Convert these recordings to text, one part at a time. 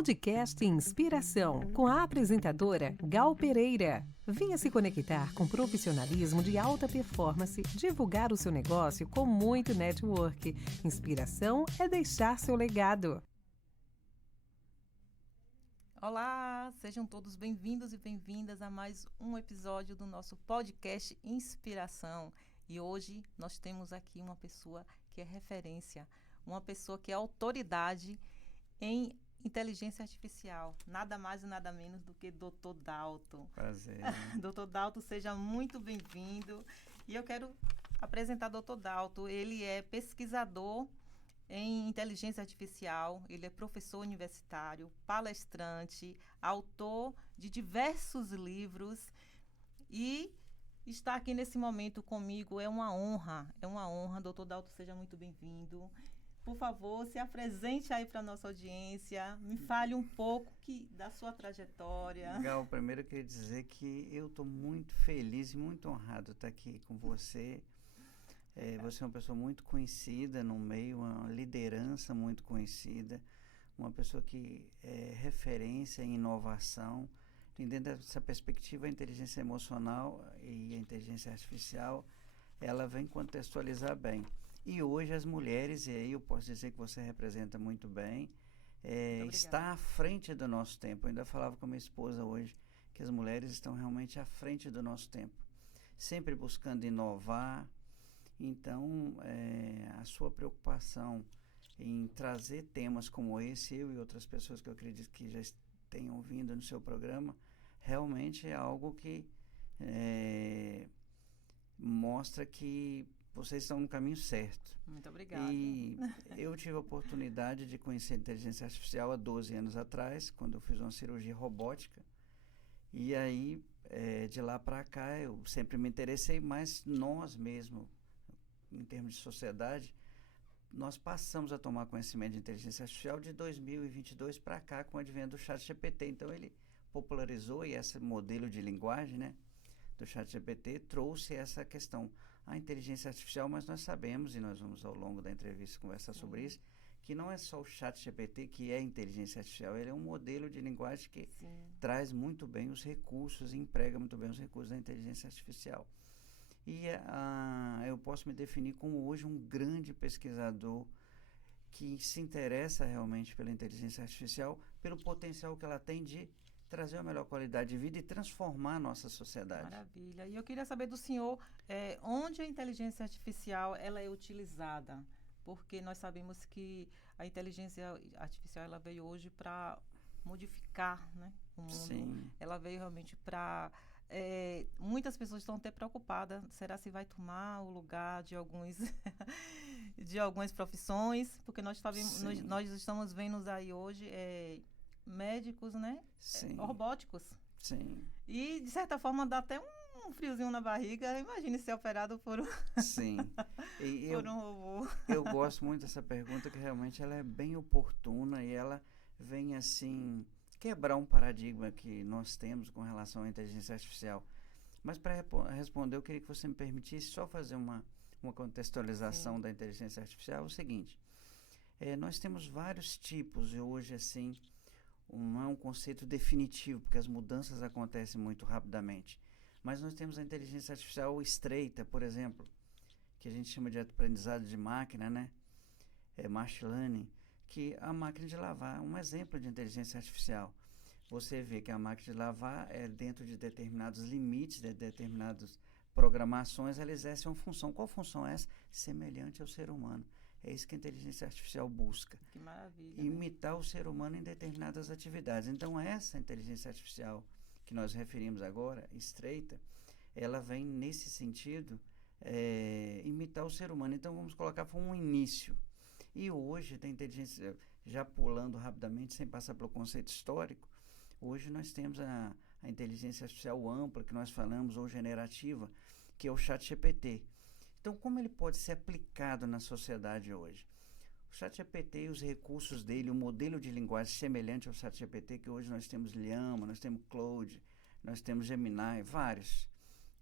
Podcast Inspiração, com a apresentadora Gal Pereira. Venha se conectar com profissionalismo de alta performance, divulgar o seu negócio com muito network. Inspiração é deixar seu legado. Olá, sejam todos bem-vindos e bem-vindas a mais um episódio do nosso podcast Inspiração. E hoje nós temos aqui uma pessoa que é referência, uma pessoa que é autoridade em inteligência artificial, nada mais e nada menos do que Dr. Dalton. Prazer. Dr. Dalton, seja muito bem-vindo. E eu quero apresentar Dr. Dalton. Ele é pesquisador em inteligência artificial, ele é professor universitário, palestrante, autor de diversos livros e estar aqui nesse momento comigo é uma honra. Dr. Dalton, seja muito bem-vindo. Por favor, se apresente aí para a nossa audiência, me fale um pouco da sua trajetória. Legal, primeiro eu queria dizer que eu estou muito feliz e muito honrado de estar aqui com você. Você é uma pessoa muito conhecida no meio, uma liderança muito conhecida, uma pessoa que é referência em inovação. E dentro dessa perspectiva, a inteligência emocional e a inteligência artificial, ela vem contextualizar bem. E hoje as mulheres, e aí eu posso dizer que você representa muito bem, está à frente do nosso tempo. Eu ainda falava com a minha esposa hoje que as mulheres estão realmente à frente do nosso tempo, sempre buscando inovar. Então, a sua preocupação em trazer temas como esse, eu e outras pessoas que eu acredito que já tenham vindo no seu programa, realmente é algo que mostra que vocês estão no caminho certo. Muito obrigada. E eu tive a oportunidade de conhecer a inteligência artificial há 12 anos atrás, quando eu fiz uma cirurgia robótica. E aí, de lá para cá, eu sempre me interessei, mas nós mesmos, em termos de sociedade, nós passamos a tomar conhecimento de inteligência artificial de 2022 para cá, com o advento do ChatGPT. Então, ele popularizou e esse modelo de linguagem, né, do ChatGPT trouxe essa questão, a inteligência artificial, mas nós sabemos, e nós vamos ao longo da entrevista conversar sobre isso, que não é só o ChatGPT que é inteligência artificial, ele é um modelo de linguagem que traz muito bem os recursos, emprega muito bem os recursos da inteligência artificial. E eu posso me definir como hoje um grande pesquisador que se interessa realmente pela inteligência artificial, pelo potencial que ela tem de trazer uma melhor qualidade de vida e transformar a nossa sociedade. Maravilha. E eu queria saber do senhor, onde a inteligência artificial ela é utilizada? Porque nós sabemos que a inteligência artificial ela veio hoje para modificar, né, o mundo. Sim. Ela veio realmente para... muitas pessoas estão até preocupadas, será se vai tomar o lugar de de algumas profissões? Porque nós estamos vendo aí hoje médicos, né? Robóticos. Sim. E, de certa forma, dá até um friozinho na barriga. Imagine ser operado por Sim. por um robô. Eu gosto muito dessa pergunta, que realmente ela é bem oportuna e ela vem, assim, quebrar um paradigma que nós temos com relação à inteligência artificial. Mas, para responder, eu queria que você me permitisse só fazer uma contextualização da inteligência artificial. É o seguinte, nós temos vários tipos, e hoje, assim, não é um conceito definitivo, porque as mudanças acontecem muito rapidamente. Mas nós temos a inteligência artificial estreita, por exemplo, que a gente chama de aprendizado de máquina, né? Machine learning, que a máquina de lavar é um exemplo de inteligência artificial. Você vê que a máquina de lavar, dentro de determinados limites, de determinadas programações, ela exerce uma função. Qual função é essa? Semelhante ao ser humano. É isso que a inteligência artificial busca. Que maravilha. Imitar o ser humano em determinadas atividades. Então, essa inteligência artificial que nós referimos agora, estreita, ela vem nesse sentido, imitar o ser humano. Então, vamos colocar como um início. E hoje, da inteligência, já pulando rapidamente, sem passar pelo conceito histórico, hoje nós temos a inteligência artificial ampla, que nós falamos, ou generativa, que é o ChatGPT. Então, como ele pode ser aplicado na sociedade hoje? O ChatGPT e os recursos dele, o modelo de linguagem semelhante ao ChatGPT, que hoje nós temos Llama, nós temos Claude, nós temos Gemini, vários.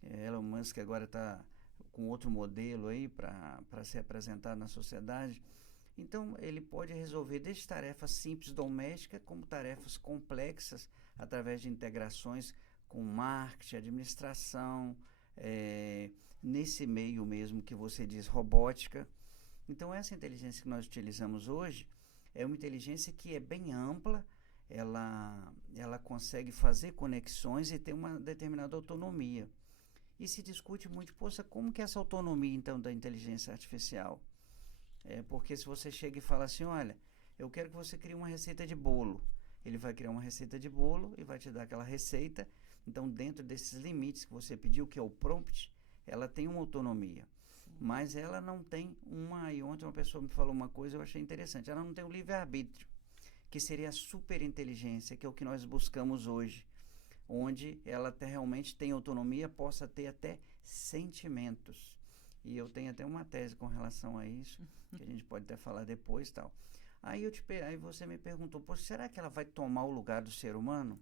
Elon Musk agora está com outro modelo aí para ser apresentado na sociedade. Então, ele pode resolver desde tarefas simples domésticas como tarefas complexas através de integrações com marketing, administração, nesse meio mesmo que você diz, robótica. Então, essa inteligência que nós utilizamos hoje é uma inteligência que é bem ampla, ela consegue fazer conexões e tem uma determinada autonomia. E se discute muito, poxa, como que é essa autonomia, então, da inteligência artificial? Porque se você chega e fala assim, olha, eu quero que você crie uma receita de bolo. Ele vai criar uma receita de bolo e vai te dar aquela receita. Então, dentro desses limites que você pediu, que é o prompt, ela tem uma autonomia. Mas ela não tem e ontem uma pessoa me falou uma coisa, eu achei interessante, ela não tem o livre-arbítrio, que seria a superinteligência, que é o que nós buscamos hoje, onde ela realmente tem autonomia, possa ter até sentimentos. E eu tenho até uma tese com relação a isso, que a gente pode até falar depois e tal. Aí você me perguntou, poxa, será que ela vai tomar o lugar do ser humano?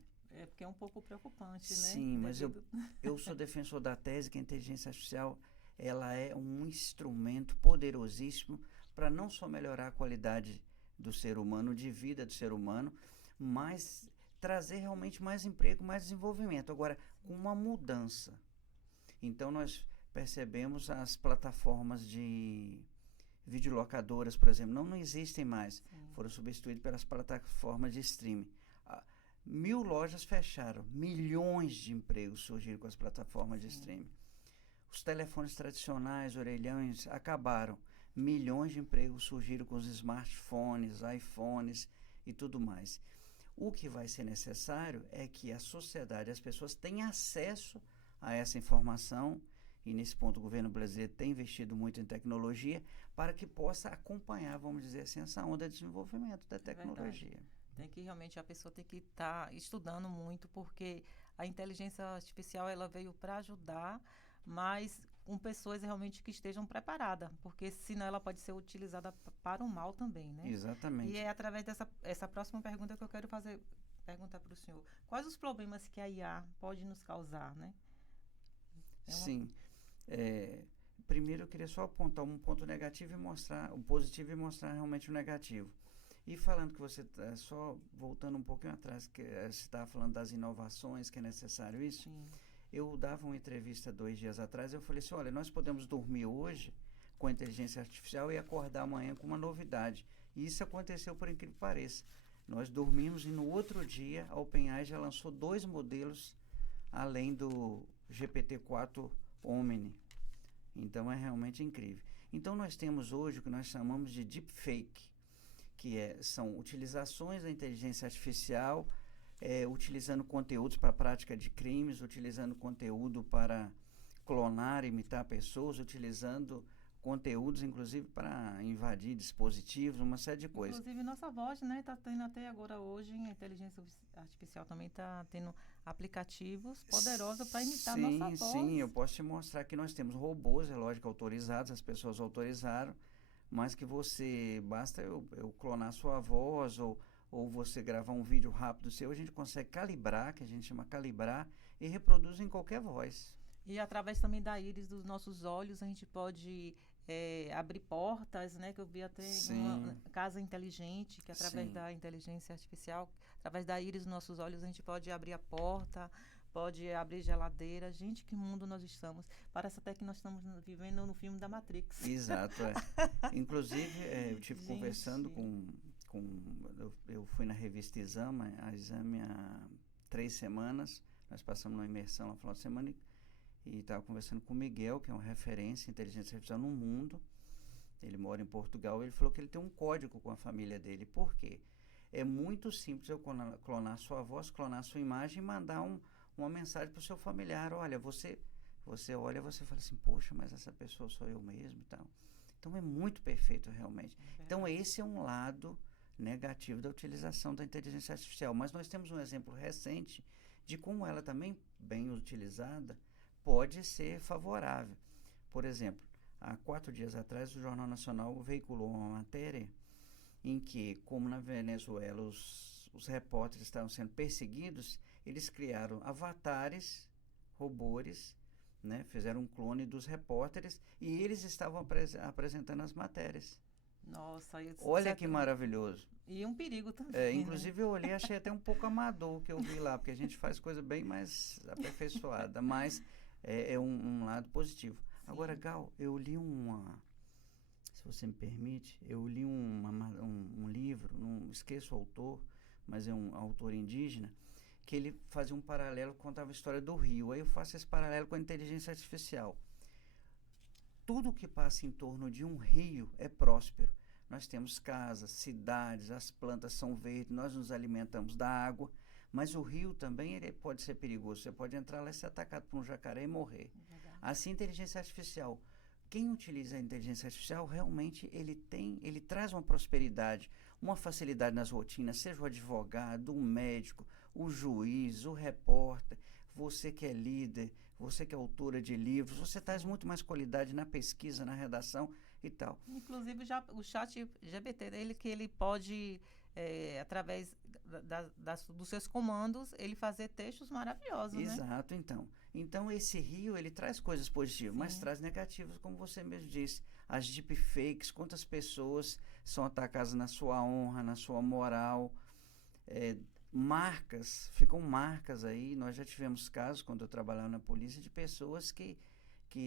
Porque é um pouco preocupante, né? Sim, mas eu sou defensor da tese que a inteligência artificial ela é um instrumento poderosíssimo para não só melhorar a qualidade do ser humano, de vida do ser humano, mas trazer realmente mais emprego, mais desenvolvimento. Agora, com uma mudança. Então, nós percebemos as plataformas de videolocadoras, por exemplo, não existem mais. Sim. Foram substituídas pelas plataformas de streaming. 1000 lojas fecharam, milhões de empregos surgiram com as plataformas de streaming. Os telefones tradicionais, orelhões, acabaram. Milhões de empregos surgiram com os smartphones, iPhones e tudo mais. O que vai ser necessário é que a sociedade, as pessoas tenham acesso a essa informação, e nesse ponto o governo brasileiro tem investido muito em tecnologia, para que possa acompanhar, vamos dizer assim, essa onda de desenvolvimento da tecnologia. Tem que realmente, a pessoa tem que estar estudando muito, porque a inteligência artificial ela veio para ajudar, mas com pessoas realmente que estejam preparadas, porque senão ela pode ser utilizada para o mal também, né? Exatamente. E é através dessa próxima pergunta que eu quero perguntar para o senhor. Quais os problemas que a IA pode nos causar, né? Sim. Primeiro eu queria só apontar um ponto negativo e mostrar o positivo e mostrar realmente o negativo. E falando que você, só voltando um pouquinho atrás, que você estava falando das inovações, que é necessário isso. Sim. Eu dava uma entrevista 2 dias atrás, eu falei assim, olha, nós podemos dormir hoje com a inteligência artificial e acordar amanhã com uma novidade. E isso aconteceu, por incrível que pareça. Nós dormimos e no outro dia a OpenAI já lançou 2 modelos além do GPT-4 Omni. Então é realmente incrível. Então nós temos hoje o que nós chamamos de deepfake, que são utilizações da inteligência artificial, utilizando conteúdos para a prática de crimes, utilizando conteúdo para clonar, imitar pessoas, utilizando conteúdos, inclusive, para invadir dispositivos, uma série de coisas. Inclusive, nossa voz, né? Está tendo até agora hoje, a inteligência artificial também está tendo aplicativos poderosos para imitar nossa voz. Sim, eu posso te mostrar que nós temos robôs, é lógico, autorizados, as pessoas autorizaram, mas que basta eu clonar sua voz ou você gravar um vídeo rápido seu, a gente consegue calibrar, que a gente chama calibrar, e reproduz em qualquer voz. E através também da íris dos nossos olhos, a gente pode abrir portas, né? Que eu vi até uma casa inteligente, que através da inteligência artificial, através da íris dos nossos olhos, a gente pode abrir a porta, pode abrir geladeira. Gente, que mundo nós estamos. Parece até que nós estamos vivendo no filme da Matrix. Exato, Inclusive, eu estive conversando eu fui na revista Exame há 3 semanas, nós passamos uma imersão lá no final de semana e estava conversando com o Miguel, que é uma referência em inteligência artificial no mundo. Ele mora em Portugal, ele falou que ele tem um código com a família dele. Por quê? É muito simples eu clonar sua voz, clonar sua imagem e mandar uma mensagem para o seu familiar. Olha, você olha, você fala assim, poxa, mas essa pessoa sou eu mesmo e tal. Então é muito perfeito realmente. Então esse é um lado negativo da utilização da inteligência artificial. Mas nós temos um exemplo recente de como ela também, bem utilizada, pode ser favorável. Por exemplo, há 4 dias atrás o Jornal Nacional veiculou uma matéria em que, como na Venezuela os repórteres estavam sendo perseguidos, eles criaram avatares, robôs, né? Fizeram um clone dos repórteres e eles estavam apresentando as matérias. Nossa, Olha que maravilhoso. E um perigo também. Inclusive eu olhei, achei até um pouco amador o que eu vi lá, porque a gente faz coisa bem mais aperfeiçoada, mas é um lado positivo. Sim. Agora, Gal, eu li se você me permite, eu li um livro, não esqueço o autor, mas é um autor indígena, que ele fazia um paralelo, contava a história do rio. Aí eu faço esse paralelo com a inteligência artificial. Tudo que passa em torno de um rio é próspero. Nós temos casas, cidades, as plantas são verdes, nós nos alimentamos da água, mas o rio também ele pode ser perigoso. Você pode entrar lá e ser atacado por um jacaré e morrer. Assim, a inteligência artificial. Quem utiliza a inteligência artificial, realmente ele traz uma prosperidade, uma facilidade nas rotinas, seja o advogado, o médico, o juiz, o repórter, você que é líder, você que é autora de livros, você traz muito mais qualidade na pesquisa, na redação e tal. Inclusive o chat GPT dele, que ele pode, através dos seus comandos, ele fazer textos maravilhosos, Exato, né? Então esse rio, ele traz coisas positivas, sim, mas traz negativas, como você mesmo disse. As deepfakes, quantas pessoas são atacadas na sua honra, na sua moral, ficam marcas aí. Nós já tivemos casos, quando eu trabalhava na polícia, de pessoas que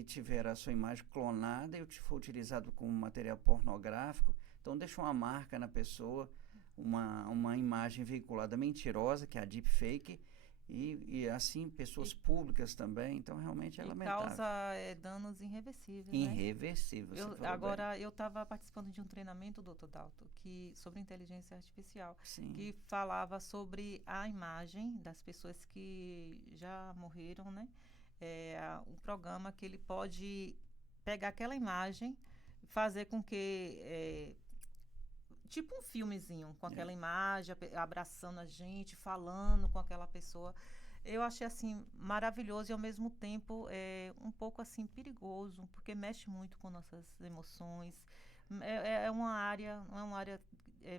tiveram a sua imagem clonada e foi utilizado como material pornográfico. Então deixa uma marca na pessoa, uma imagem veiculada mentirosa, que é a deepfake, e assim pessoas públicas também. Então realmente é lamentável. Causa danos irreversíveis. Irreversíveis. Agora, eu estava participando de um treinamento, doutor Dalto, sobre inteligência artificial, sim, que falava sobre a imagem das pessoas que já morreram, né? Um programa que ele pode pegar aquela imagem e fazer com que tipo um filmezinho com aquela imagem, abraçando a gente, falando com aquela pessoa. Eu achei assim maravilhoso e ao mesmo tempo um pouco assim perigoso, porque mexe muito com nossas emoções. É uma área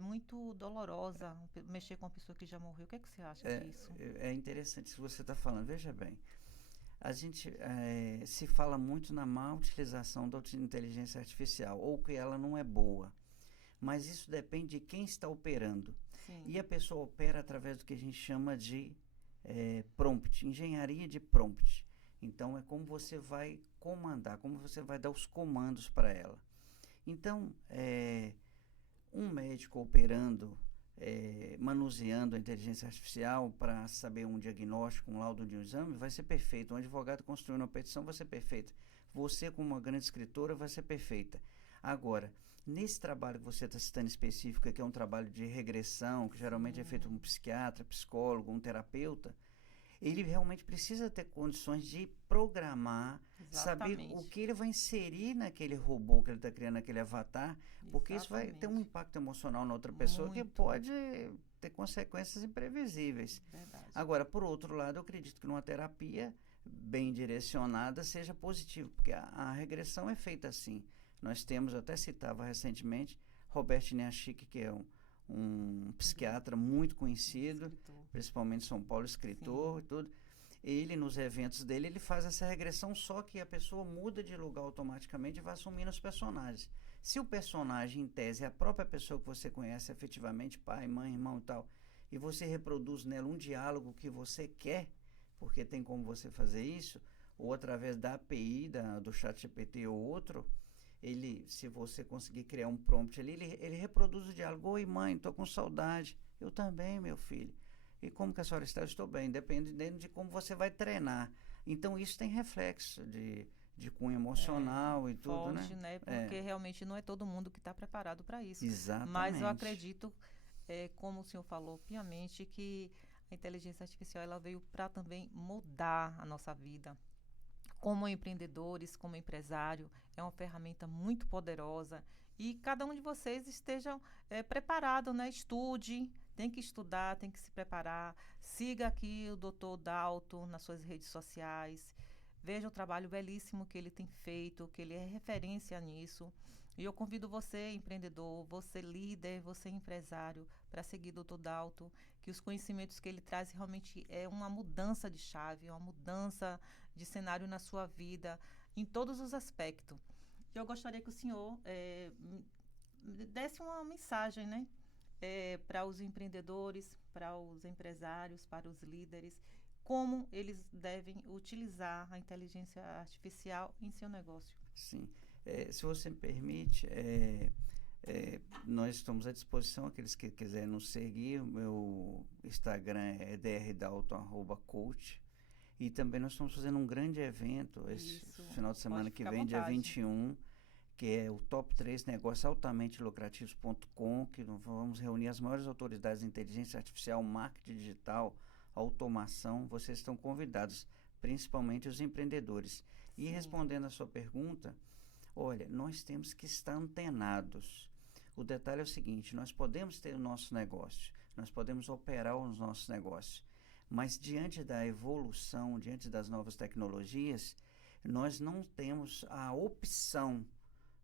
muito dolorosa mexer com uma pessoa que já morreu. O que é que você acha disso? É interessante isso que você está falando. Veja bem, a gente se fala muito na má utilização da inteligência artificial, ou que ela não é boa. Mas isso depende de quem está operando. Sim. E a pessoa opera através do que a gente chama de prompt, engenharia de prompt. Então, é como você vai comandar, como você vai dar os comandos para ela. Então, um médico operando, manuseando a inteligência artificial para saber um diagnóstico, um laudo de um exame, vai ser perfeito. Um advogado construindo uma petição vai ser perfeito. Você, como uma grande escritora, vai ser perfeita. Agora, nesse trabalho que você está citando específico, que é um trabalho de regressão, que geralmente é feito por um psiquiatra, psicólogo, um terapeuta, ele realmente precisa ter condições de programar, saber o que ele vai inserir naquele robô que ele está criando, naquele avatar, porque isso vai ter um impacto emocional na outra pessoa que pode ter consequências imprevisíveis. Verdade. Agora, por outro lado, eu acredito que numa terapia bem direcionada seja positivo, porque a regressão é feita assim. Nós temos, eu até citava recentemente, Robert Niachik, que é um psiquiatra muito conhecido, principalmente em São Paulo, escritor e tudo. Ele, nos eventos dele, ele faz essa regressão, só que a pessoa muda de lugar automaticamente e vai assumindo os personagens. Se o personagem, em tese, é a própria pessoa que você conhece efetivamente, pai, mãe, irmão e tal, e você reproduz nela um diálogo que você quer, porque tem como você fazer isso, ou através da API, do ChatGPT ou outro, se você conseguir criar um prompt ali, ele reproduz o diálogo. Oi, mãe, estou com saudade. Eu também, meu filho. E como que a senhora está? Eu estou bem. Dependendo de como você vai treinar. Então, isso tem reflexo de cunho emocional e tudo, forte, né? Porque realmente não é todo mundo que está preparado para isso. Exatamente. Mas eu acredito, como o senhor falou piamente, que a inteligência artificial ela veio para também mudar a nossa vida. Como empreendedores, como empresário, é uma ferramenta muito poderosa e cada um de vocês esteja preparado, né? Estude, tem que estudar, tem que se preparar. Siga aqui o Dr. Dalto nas suas redes sociais. Veja o trabalho belíssimo que ele tem feito, que ele é referência nisso. E eu convido você, empreendedor, você líder, você empresário, para seguir o Dr. Dalto, que os conhecimentos que ele traz realmente é uma mudança de chave, uma mudança de cenário na sua vida, em todos os aspectos. Eu gostaria que o senhor desse uma mensagem, né? Para os empreendedores, para os empresários, para os líderes, como eles devem utilizar a inteligência artificial em seu negócio. Sim. Se você me permite, nós estamos à disposição, aqueles que quiserem nos seguir. O meu Instagram é drdalton@coach. E também nós estamos fazendo um grande evento esse final de semana que vem, dia 21, que é o Top 3 Negócios Altamente Lucrativos.com, que vamos reunir as maiores autoridades de inteligência artificial, marketing digital, automação. Vocês estão convidados, principalmente os empreendedores. E respondendo a sua pergunta, olha, nós temos que estar antenados. O detalhe é o seguinte: nós podemos ter o nosso negócio, nós podemos operar os nossos negócios, mas diante da evolução, diante das novas tecnologias, nós não temos a opção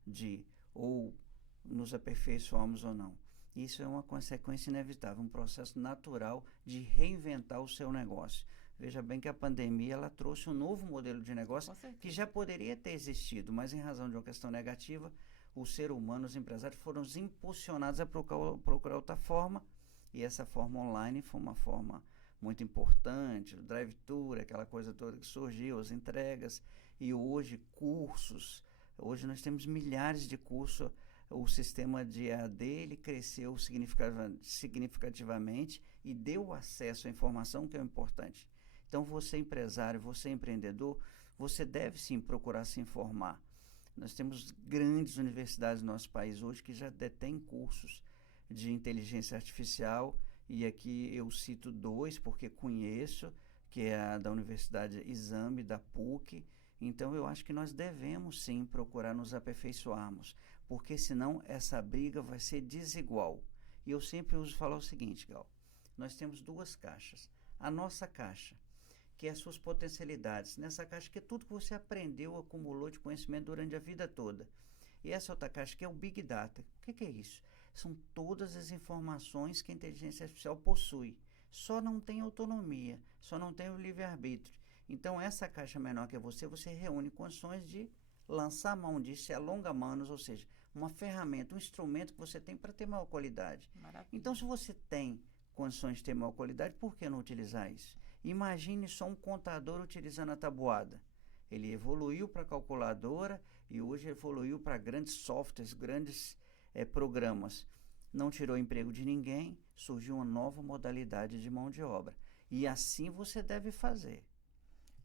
de ou nos aperfeiçoarmos ou não. Isso é uma consequência inevitável, um processo natural de reinventar o seu negócio. Veja bem que a pandemia ela trouxe um novo modelo de negócio que já poderia ter existido, mas em razão de uma questão negativa, o ser humano, os empresários foram impulsionados a procurar outra forma, e essa forma online foi uma forma muito importante, o drive-thru, aquela coisa toda que surgiu, as entregas, e hoje cursos. Hoje nós temos milhares de cursos. O sistema de EAD ele cresceu significativamente e deu acesso à informação, que é o importante. Então, você empresário, você empreendedor, você deve sim procurar se informar. Nós temos grandes universidades no nosso país hoje que já detêm cursos de inteligência artificial, e aqui eu cito 2 porque conheço, que é a da Universidade Exame, da PUC. Então, eu acho que nós devemos sim procurar nos aperfeiçoarmos, porque senão essa briga vai ser desigual. E eu sempre uso falar o seguinte, Gal, nós temos 2 caixas. A nossa caixa, que é as suas potencialidades. Nessa caixa que é tudo que você aprendeu, acumulou de conhecimento durante a vida toda. E essa outra caixa que é o Big Data. O que é isso? São todas as informações que a inteligência artificial possui. Só não tem autonomia, só não tem o livre-arbítrio. Então, essa caixa menor que é você reúne condições de lançar a mão disso, alonga manos, ou seja, uma ferramenta, um instrumento que você tem para ter maior qualidade. Maravilha. Então, se você tem condições de ter maior qualidade, por que não utilizar isso? Imagine só um contador utilizando a tabuada. Ele evoluiu para a calculadora e hoje evoluiu para grandes softwares, grandes programas. Não tirou o emprego de ninguém, surgiu uma nova modalidade de mão de obra. E assim você deve fazer.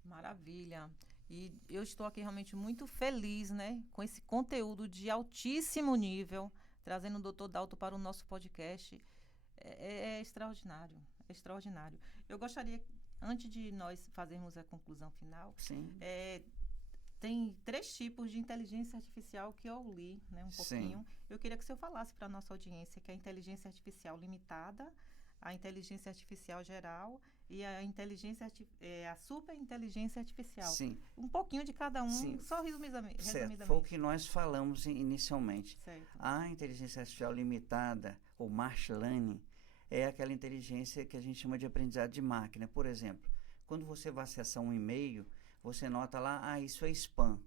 Maravilha. E eu estou aqui realmente muito feliz, né, com esse conteúdo de altíssimo nível, trazendo o Dr. Dalton para o nosso podcast. É extraordinário, é extraordinário. Eu gostaria, antes de nós fazermos a conclusão final, tem 3 tipos de inteligência artificial que eu li, né, um pouquinho. Eu queria que o senhor falasse para a nossa audiência, que é a inteligência artificial limitada, a inteligência artificial geral e a superinteligência artificial. Sim. Um pouquinho de cada um, só resumidamente. Certo, foi o que nós falamos inicialmente. Certo. A inteligência artificial limitada, ou machine learning, é aquela inteligência que a gente chama de aprendizado de máquina. Por exemplo, quando você vai acessar um e-mail, você nota lá, isso é spam.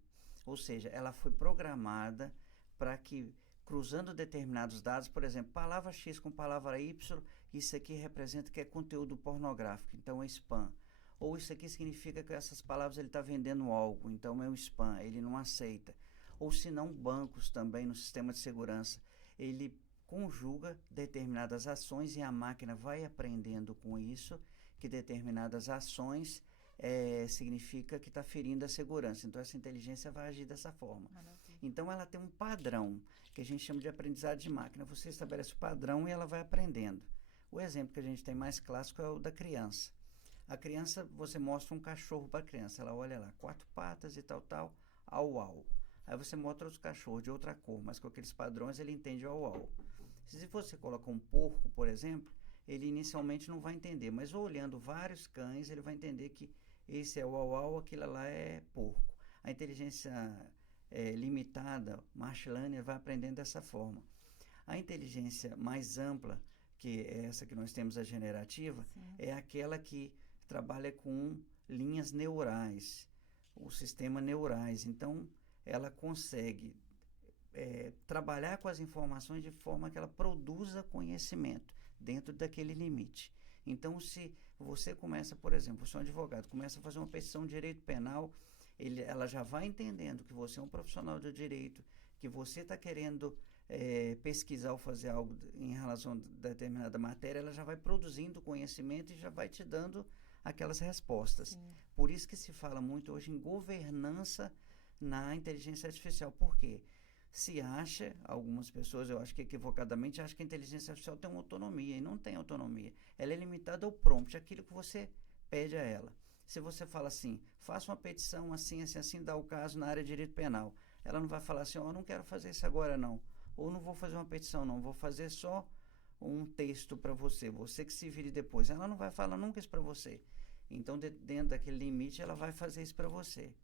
Ou seja, ela foi programada para que, cruzando determinados dados, por exemplo, palavra X com palavra Y, isso aqui representa que é conteúdo pornográfico, então é spam. Ou isso aqui significa que essas palavras ele está vendendo algo, então é um spam, ele não aceita. Ou se não, bancos também no sistema de segurança, ele conjuga determinadas ações e a máquina vai aprendendo com isso que determinadas ações significa que está ferindo a segurança. Então, essa inteligência vai agir dessa forma. Maravilha. Então, ela tem um padrão, que a gente chama de aprendizado de máquina. Você estabelece o padrão e ela vai aprendendo. O exemplo que a gente tem mais clássico é o da criança. A criança, você mostra um cachorro para a criança, ela olha lá, 4 patas e tal, au, au. Aí você mostra outros cachorros de outra cor, mas com aqueles padrões ele entende o au, au. Se você coloca um porco, por exemplo, ele inicialmente não vai entender, mas olhando vários cães, ele vai entender que esse é o au-au, aquilo lá é porco. A inteligência limitada, machine learning, vai aprendendo dessa forma. A inteligência mais ampla, que é essa que nós temos, a generativa, é aquela que trabalha com linhas neurais, o sistema neurais. Então, ela consegue trabalhar com as informações de forma que ela produza conhecimento dentro daquele limite. Então, se você começa, por exemplo, você é um advogado, começa a fazer uma petição de direito penal, ela já vai entendendo que você é um profissional do direito, que você está querendo pesquisar ou fazer algo em relação a determinada matéria, ela já vai produzindo conhecimento e já vai te dando aquelas respostas. Sim. Por isso que se fala muito hoje em governança na inteligência artificial. Por quê? Se acha, algumas pessoas, eu acho que equivocadamente, acham que a inteligência artificial tem uma autonomia, e não tem autonomia. Ela é limitada ao prompt, aquilo que você pede a ela. Se você fala assim, faça uma petição assim, assim, assim, dá o caso na área de direito penal, ela não vai falar assim, eu não quero fazer isso agora não, ou não vou fazer uma petição não, vou fazer só um texto para você que se vire depois. Ela não vai falar nunca isso para você. Então, dentro daquele limite, ela vai fazer isso para você.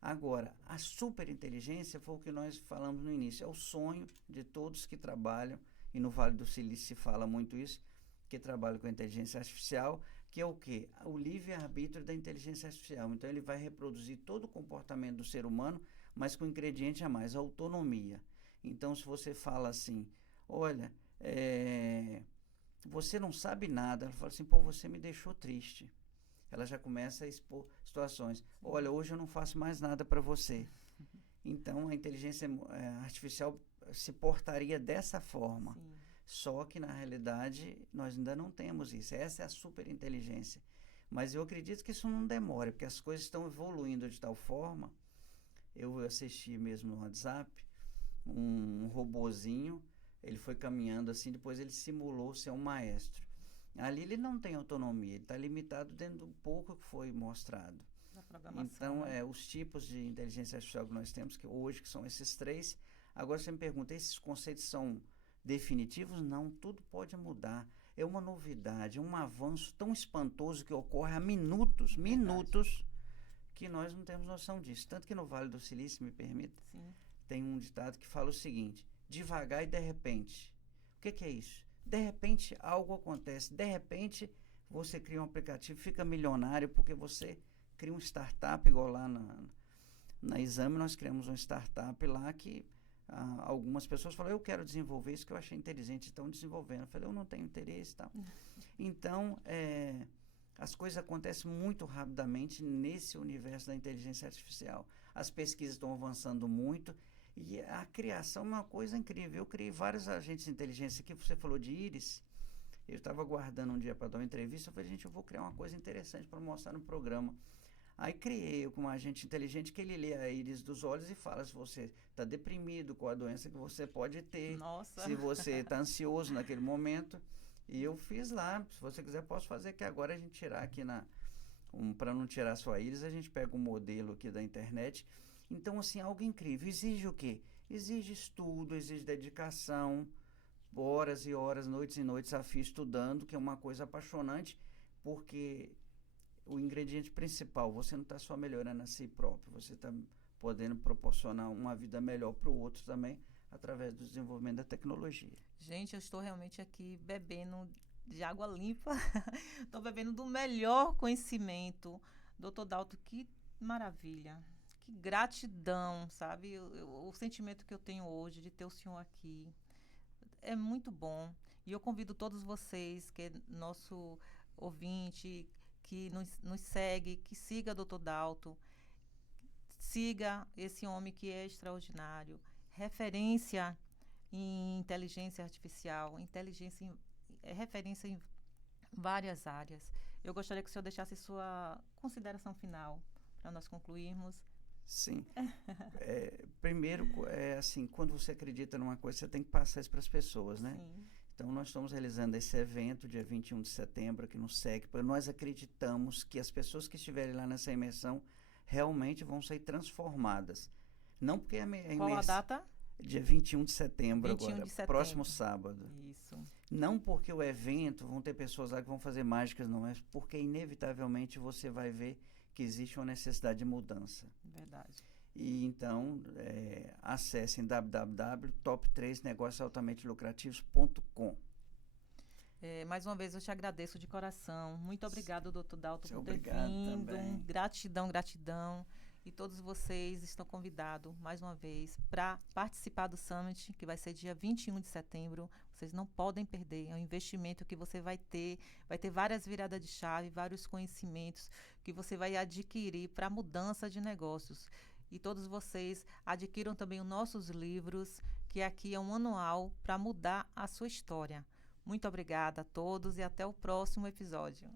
Agora, a superinteligência foi o que nós falamos no início, é o sonho de todos que trabalham, e no Vale do Silício se fala muito isso, que trabalham com a inteligência artificial, que é o quê? O livre-arbítrio da inteligência artificial. Então, ele vai reproduzir todo o comportamento do ser humano, mas com um ingrediente a mais, a autonomia. Então, se você fala assim, olha, você não sabe nada, ela fala assim, pô, você me deixou triste. Ela já começa a expor situações. Olha, hoje eu não faço mais nada para você. Então, a inteligência artificial se portaria dessa forma. Sim. Só que, na realidade, nós ainda não temos isso. Essa é a superinteligência. Mas eu acredito que isso não demora, porque as coisas estão evoluindo de tal forma. Eu assisti mesmo no WhatsApp um robozinho, ele foi caminhando assim, depois ele simulou ser um maestro. Ali ele não tem autonomia, ele está limitado dentro do pouco que foi mostrado. Da programação, então, né? os tipos de inteligência artificial que nós temos, que hoje que são esses 3, agora você me pergunta, esses conceitos são definitivos? Não, tudo pode mudar. É uma novidade, um avanço tão espantoso que ocorre há minutos, que nós não temos noção disso. Tanto que no Vale do Silício, me permita, Sim. tem um ditado que fala o seguinte, devagar e de repente. O que é isso? De repente algo acontece, de repente você cria um aplicativo, fica milionário porque você cria um startup, igual lá na Exame nós criamos uma startup lá que algumas pessoas falaram, eu quero desenvolver isso que eu achei inteligente, estão desenvolvendo. Eu falei, eu não tenho interesse e tal. Então, as coisas acontecem muito rapidamente nesse universo da inteligência artificial. As pesquisas estão avançando muito e a criação é uma coisa incrível. Eu criei vários agentes de inteligência aqui, você falou de íris. Eu estava aguardando um dia para dar uma entrevista, eu falei, gente, eu vou criar uma coisa interessante para mostrar no programa. Aí criei com um agente inteligente que ele lê a íris dos olhos e fala se você está deprimido, qual a doença que você pode ter, Nossa. se você está ansioso naquele momento. E eu fiz lá, se você quiser posso fazer que agora a gente tirar aqui para não tirar sua íris, a gente pega um modelo aqui da internet. Então, assim, algo incrível. Exige o quê? Exige estudo, exige dedicação, horas e horas, noites e noites a fio estudando, que é uma coisa apaixonante, porque o ingrediente principal, você não está só melhorando a si próprio, você está podendo proporcionar uma vida melhor para o outro também, através do desenvolvimento da tecnologia. Gente, eu estou realmente aqui bebendo de água limpa, estou bebendo do melhor conhecimento. Dr. Dalto, que maravilha, que gratidão, sabe? O sentimento que eu tenho hoje de ter o senhor aqui é muito bom. E eu convido todos vocês, que é nosso ouvinte, que nos segue, que siga Dr. Dalto, siga esse homem que é extraordinário, referência em inteligência artificial, referência em várias áreas. Eu gostaria que o senhor deixasse sua consideração final para nós concluirmos. Sim. Primeiro, assim, quando você acredita numa coisa, você tem que passar isso para as pessoas, né? Sim. Então, nós estamos realizando esse evento, dia 21 de setembro, aqui no SEC, porque nós acreditamos que as pessoas que estiverem lá nessa imersão realmente vão ser transformadas. Não porque a imersão... Qual a data? Dia 21 de setembro 21 agora, de setembro. Próximo sábado. Isso. Não porque o evento, vão ter pessoas lá que vão fazer mágicas, não, mas porque inevitavelmente você vai ver que existe uma necessidade de mudança. Verdade. E então, acessem www.top3negóciosaltamentelucrativos.com. Mais uma vez eu te agradeço de coração. Muito obrigado, Dr. Dalto, por ter Obrigado vindo. também. Gratidão, gratidão. E todos vocês estão convidados, mais uma vez, para participar do Summit, que vai ser dia 21 de setembro. Vocês não podem perder. É um investimento que você vai ter várias viradas de chave, vários conhecimentos que você vai adquirir para mudança de negócios. E todos vocês adquiram também os nossos livros, que aqui é um manual para mudar a sua história. Muito obrigada a todos e até o próximo episódio.